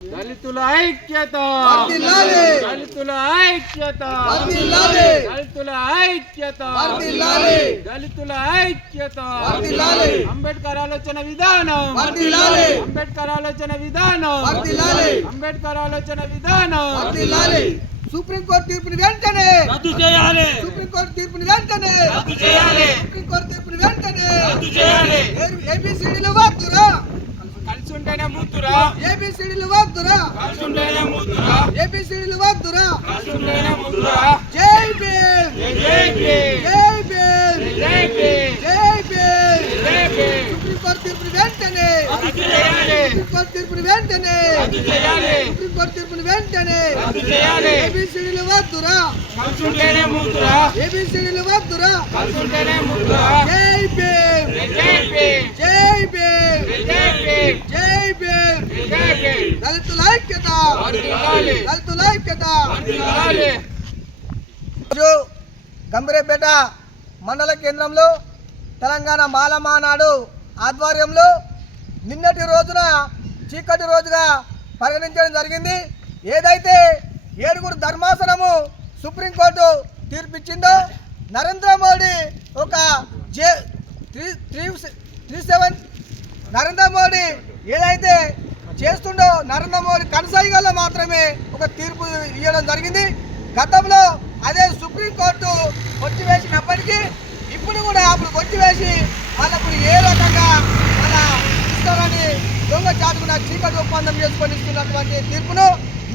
దళితుల ఐక్యత. దళితుల ఐక్యత. దళితుల ఐక్యత. దళితుల ఐక్యత. అంబేద్కర్ ఆలోచన విధానం. అంబేద్కర్ ఆలోచన విధానం. అంబేద్కర్ ఆలోచన విధానం. సుప్రీంకోర్టు తీర్పుని వెంటనే రద్దు చేయాలి సుప్రీంకోర్టు తీర్పుని వెంటనే రద్దు చేయాలి సుప్రీంకోర్టు తీర్పుని వెంటనే రద్దు చేయాలి ఏబిసిడీలు వద్దురా కలిసి ఉంటేనే ముద్దురా ఏబిసిడీలు వద్దురా. కలిసి ఉంటేనే ముద్దురా ఏబిసిడీలు వద్దురా. కలిసి ఉంటేనే ముద్దురా జై భీమ్. జై భీమ్. జై భీమ్. జై భీమ్. జై భీమ్. జై భీమ్. సుప్రీంకోర్టు తీర్పుని వెంటనే. రద్దు చేయాలి. సుప్రీంకోర్టు తీర్పుని వెంటనే. రద్దు చేయాలి. సుప్రీంకోర్టు తీర్పుని వెంటనే. రద్దు చేయాలి. ఏబిసిడీలు వద్దురా. ముద్దురా ఏబిసిడీలు వద్దురా. ముద్దురా జై భీమ్ జై భీమ్. జై భీమ్ జై భీమ్. జై భీమ్ జై భీమ్. దళితుల ఐక్యత. దళితుల గంభీరపేట మండల కేంద్రంలో తెలంగాణ మాలమానాడు ఆధ్వర్యంలో నిన్నటి రోజున చీకటి రోజుగా పరిగణించడం జరిగింది. ఏదైతే ఏడుగురు ధర్మాసనము సుప్రీంకోర్టు తీర్పిచ్చిందో నరేంద్ర మోడీ ఒక J three three three seven Narendra Modi ఏదైతే చేస్తుండో నరేంద్ర మోడీ కనసాయిగల్లో మాత్రమే ఒక తీర్పు ఇవ్వడం జరిగింది. గతంలో అదే సుప్రీంకోర్టు కొట్టివేసినప్పటికీ ఇప్పుడు కూడా అప్పుడు కొట్టివేసి వాళ్ళప్పుడు ఏ రకంగా వాళ్ళ ఇస్తారని దొంగ చాటుకున్న చీకటి ఒప్పందం చేసుకొని ఇస్తున్నటువంటి తీర్పును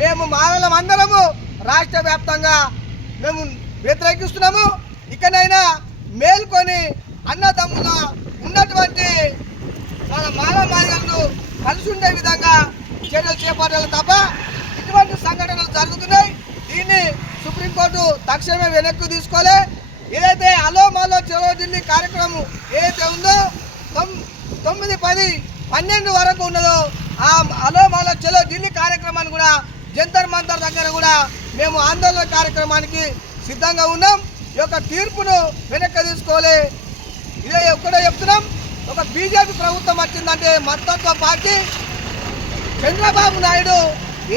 మేము మానవులం అందరము రాష్ట్ర వ్యాప్తంగా మేము వ్యతిరేకిస్తున్నాము. ఇకనైనా మేల్కొని అన్నదమ్ముల ఉన్నటువంటి మన మానవ మార్గాలను కలిసి ఉండే విధంగా చర్యలు చేపట్టాలి తప్ప ఇటువంటి సంఘటనలు జరుగుతున్నాయి. దీన్ని సుప్రీంకోర్టు తక్షణమే వెనక్కి తీసుకోలే. ఏదైతే అలో మాలో చలో ఢిల్లీ కార్యక్రమం ఏదైతే ఉందో తొమ్మిది పది పన్నెండు వరకు ఉన్నదో ఆ అలో మాలో చలో ఢిల్లీ కార్యక్రమాన్ని కూడా జంతర్ మంతర్ దగ్గర కూడా మేము ఆందోళన కార్యక్రమానికి సిద్ధంగా ఉన్నాం. ఈ యొక్క తీర్పును వెనక్కి తీసుకోలే. ఇదే ఎక్కడో చెప్తున్నాం. ఒక బీజేపీ ప్రభుత్వం వచ్చిందంటే మద్దతు పార్టీ. చంద్రబాబు నాయుడు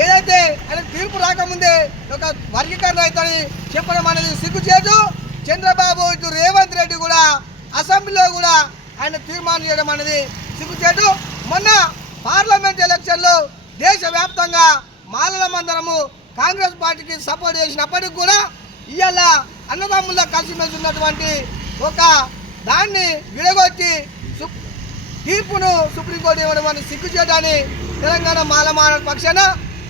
ఏదైతే ఆయన తీర్పు రాకముందే ఒక వర్గీకరణ అవుతుందని చెప్పడం అనేది సిగ్గుచేటు. చంద్రబాబు ఇటు రేవంత్ రెడ్డి కూడా అసెంబ్లీలో కూడా ఆయన తీర్మానం చేయడం అనేది సిగ్గుచేటు. మొన్న పార్లమెంట్ ఎలక్షన్లో దేశవ్యాప్తంగా మాలల మందరము కాంగ్రెస్ పార్టీకి సపోర్ట్ చేసినప్పటికి కూడా ఇవాళ అన్నదమ్ముల కలిసిమెలిసి ఉన్నటువంటి ఒక దాన్ని విడగొట్టి తీర్పును సుప్రీంకోర్టు ఇవ్వడం అని సిగ్గు చేయడాన్ని తెలంగాణ మాలమాన పక్షాన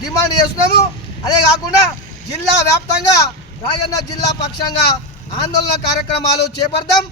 డిమాండ్ చేస్తున్నాము అదే కాకుండా జిల్లా వ్యాప్తంగా రాజన్న జిల్లా పక్షంగా ఆందోళన కార్యక్రమాలు చేపడతాం.